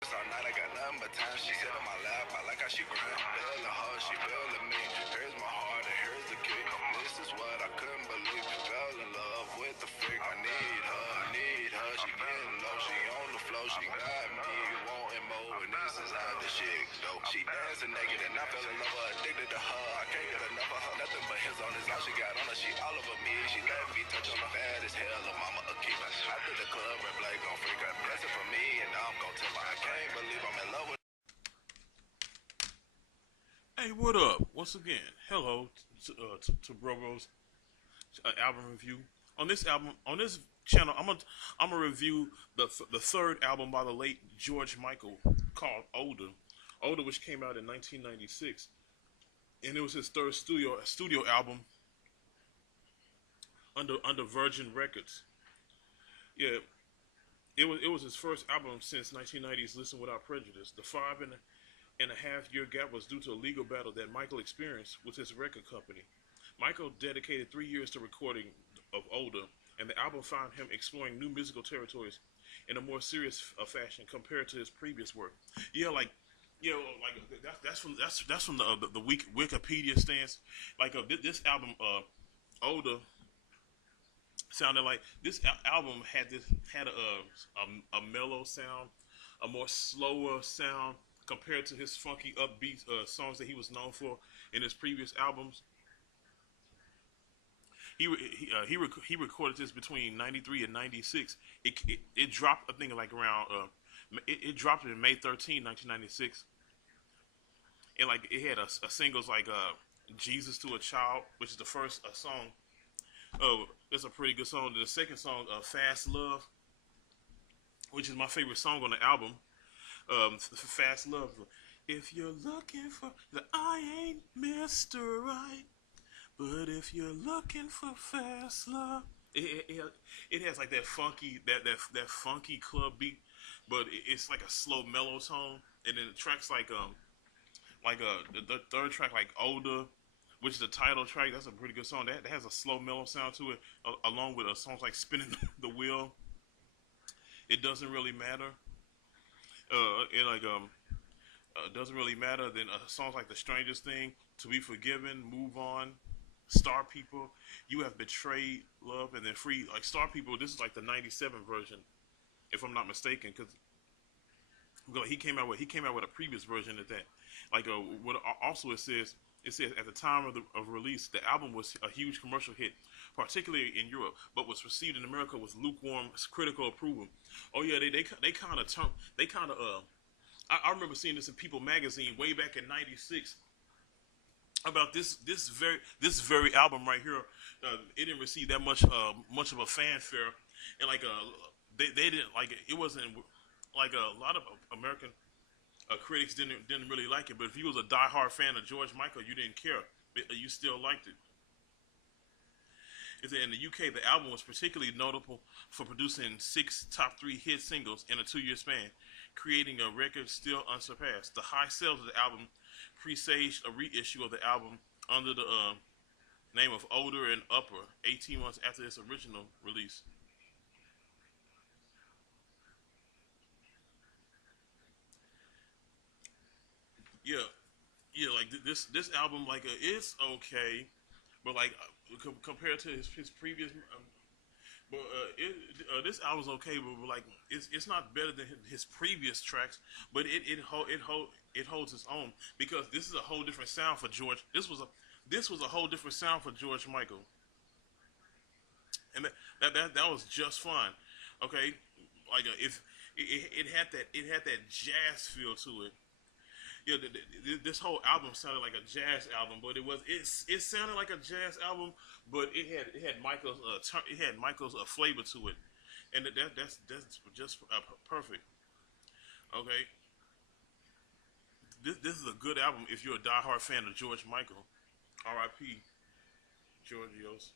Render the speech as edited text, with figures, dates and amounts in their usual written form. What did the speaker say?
All night I got nothing but time. She sat on my lap. I like how she grind. Feel her, she feel me. Here's my heart and here's the key. This is what I couldn't believe. Fell in love with the freak. I need her, I need her. She getting low, she on the floor. She got me wanting more, and this is how the shit go. She dancing naked and I fell in love, addicted to her. I can't get enough of her. Nothing but his on his all she got on her. She all over me. She let me touch on her. Bad as hell, her mama a keeper. After the club, red black gon' freak her. Blessing for me, and now I'm gon' tell her I can't believe I'm in love with. Hey, what up? Once again, hello to Brogo's album review. On this channel, I'm gonna review the third album by the late George Michael called Older, Older, which came out in 1996, and it was his third studio album under Virgin Records. Yeah, it was his first album since 1990's Listen Without Prejudice. The 5.5 year gap was due to a legal battle that Michael experienced with his record company. Michael dedicated 3 years to recording of Older, and the album found him exploring new musical territories in a more serious fashion compared to his previous work. Yeah, like that's from the Wikipedia stance. Like this album, Older, sounded like this album had a mellow sound, a more slower sound compared to his funky upbeat songs that he was known for in his previous albums. He recorded this between '93 and '96. It dropped, I think, like around it dropped in May 13, 1996, and like it had a singles like Jesus to a Child, which is the first song. Oh, it's a pretty good song. The second song, Fast Love, which is my favorite song on the album. Fast Love. If you're looking for the I ain't Mr. Right, but if you're looking for fast love, it has like that funky club beat, but it's like a slow mellow tone, and then the tracks the third track like Older, which is the title track. That's a pretty good song. That has a slow mellow sound to it, along with songs like Spinning the Wheel. It doesn't really matter. It like doesn't really matter. Then songs like The Strangest Thing, To Be Forgiven, Move On, Star People, You Have Betrayed Love, and then Free. Like Star People, this is like the '97 version, if I'm not mistaken, because he came out with a previous version of that. Like what also it says at the time of release, the album was a huge commercial hit, particularly in Europe, but was received in America with lukewarm critical approval. Oh yeah, they kind of I remember seeing this in People magazine way back in '96 about this very album right here. It didn't receive that much of a fanfare, and like they didn't like it. It wasn't like a lot of American critics didn't really like it. But if you was a diehard fan of George Michael, you didn't care. You still liked it. Is that in the UK, the album was particularly notable for producing six top three hit singles in a 2 year span, creating a record still unsurpassed. The high sales of the album presaged a reissue of the album under the name of Older and Upper, 18 months after its original release. Yeah, yeah, like this album, like it's okay, but like compared to his previous but this album's okay, but like it's not better than his previous tracks. But it holds its own because this is a whole different sound for George. This was a whole different sound for George Michael, and that was just fine. Okay, like if it had that jazz feel to it. Yeah, this whole album sounded like a jazz album, but it sounded like a jazz album, but it had Michael's flavor to it, and that's just perfect. Okay, this is a good album if you're a diehard fan of George Michael. R.I.P. Georgios.